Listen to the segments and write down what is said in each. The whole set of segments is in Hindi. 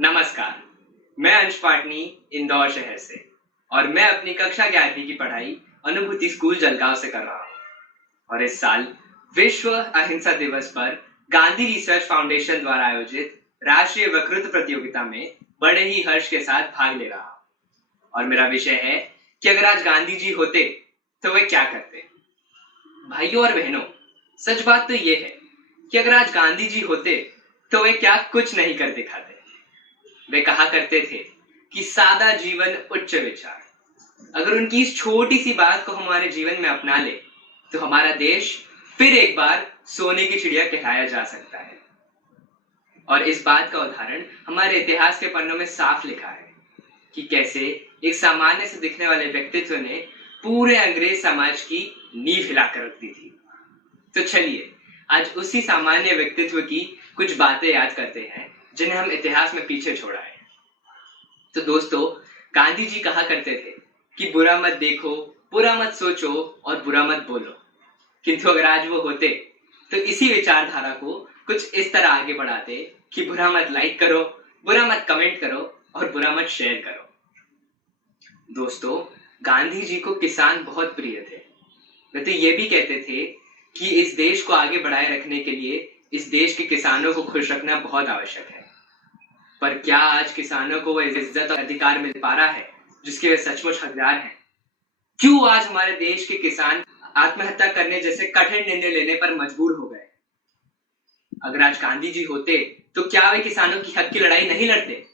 नमस्कार। मैं अंश पाटनी इंदौर शहर से और मैं अपनी कक्षा 11वीं की पढ़ाई अनुभूति स्कूल जलगांव से कर रहा हूँ। और इस साल विश्व अहिंसा दिवस पर गांधी रिसर्च फाउंडेशन द्वारा आयोजित राष्ट्रीय वक्तृत्व प्रतियोगिता में बड़े ही हर्ष के साथ भाग ले रहा हूँ। और मेरा विषय है कि अगर आज गांधी जी होते तो वे क्या करते। भाइयों और बहनों, सच बात तो ये है कि अगर आज गांधी जी होते तो वे क्या कुछ नहीं कर दिखाते। वे कहा करते थे कि सादा जीवन उच्च विचार। अगर उनकी इस छोटी सी बात को हमारे जीवन में अपना ले तो हमारा देश फिर एक बार सोने की चिड़िया कहलाया जा सकता है। और इस बात का उदाहरण हमारे इतिहास के पन्नों में साफ लिखा है कि कैसे एक सामान्य से दिखने वाले व्यक्तित्व ने पूरे अंग्रेज समाज की नींव हिलाकर रख दी थी। तो चलिए आज उसी सामान्य व्यक्तित्व की कुछ बातें याद करते हैं जिन्हें हम इतिहास में पीछे छोड़ा है। तो दोस्तों, गांधी जी कहा करते थे कि बुरा मत देखो, बुरा मत सोचो और बुरा मत बोलो। किंतु अगर आज वो होते तो इसी विचारधारा को कुछ इस तरह आगे बढ़ाते कि बुरा मत लाइक करो, बुरा मत कमेंट करो और बुरा मत शेयर करो। दोस्तों, गांधी जी को किसान बहुत प्रिय थे। वे तो ये भी कहते थे कि इस देश को आगे बढ़ाए रखने के लिए इस देश के किसानों को खुश रखना बहुत आवश्यक है। पर क्या आज किसानों को वह इज्जत और अधिकार मिल पा रहा है जिसके वे सचमुच हकदार हैं? क्यों आज हमारे देश के किसान आत्महत्या करने जैसे कठिन निर्णय लेने पर मजबूर हो गए? अगर आज गांधी जी होते तो क्या वे किसानों की हक की लड़ाई नहीं लड़ते?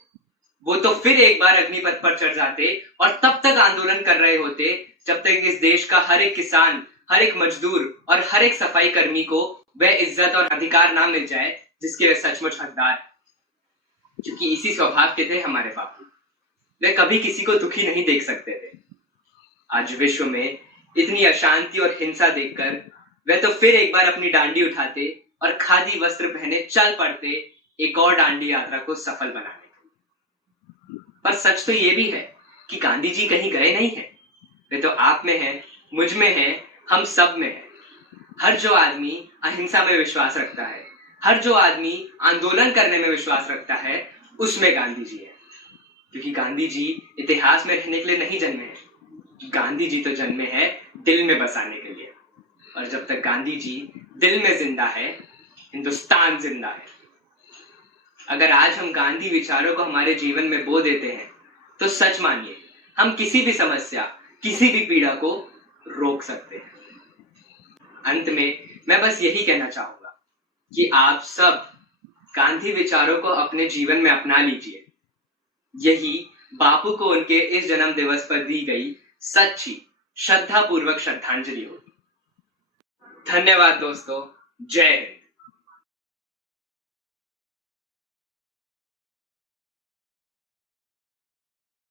वो तो फिर एक बार अग्निपथ पर चढ़ जाते और तब तक आंदोलन कर रहे होते जब तक इस देश का हर एक किसान, हर एक मजदूर और हर एक सफाई कर्मी को वह इज्जत और अधिकार ना मिल जाए जिसके वे सचमुच हकदार। क्योंकि इसी स्वभाव के थे हमारे बापू। वे कभी किसी को दुखी नहीं देख सकते थे। आज विश्व में इतनी अशांति और हिंसा देखकर वे तो फिर एक बार अपनी डांडी उठाते और खादी वस्त्र पहने चल पड़ते एक और डांडी यात्रा को सफल बनाने। पर सच तो ये भी है कि गांधी जी कहीं गए नहीं हैं। वे तो आप में हैं, मुझ में हैं, हम सब में हैं। हर जो आदमी अहिंसा में विश्वास रखता है, हर जो आदमी आंदोलन करने में विश्वास रखता है, उसमें गांधी जी है। क्योंकि गांधी जी इतिहास में रहने के लिए नहीं जन्मे हैं। गांधी जी तो जन्मे हैं दिल में बसाने के लिए। और जब तक गांधी जी दिल में जिंदा है, हिंदुस्तान जिंदा है। अगर आज हम गांधी विचारों को हमारे जीवन में बो देते हैं तो सच मानिए हम किसी भी समस्या, किसी भी पीड़ा को रोक सकते हैं। अंत में मैं बस यही कहना चाहूंगा कि आप सब गांधी विचारों को अपने जीवन में अपना लीजिए। यही बापू को उनके इस जन्म दिवस पर दी गई सच्ची श्रद्धापूर्वक श्रद्धांजलि होगी। धन्यवाद दोस्तों। जय हिंद।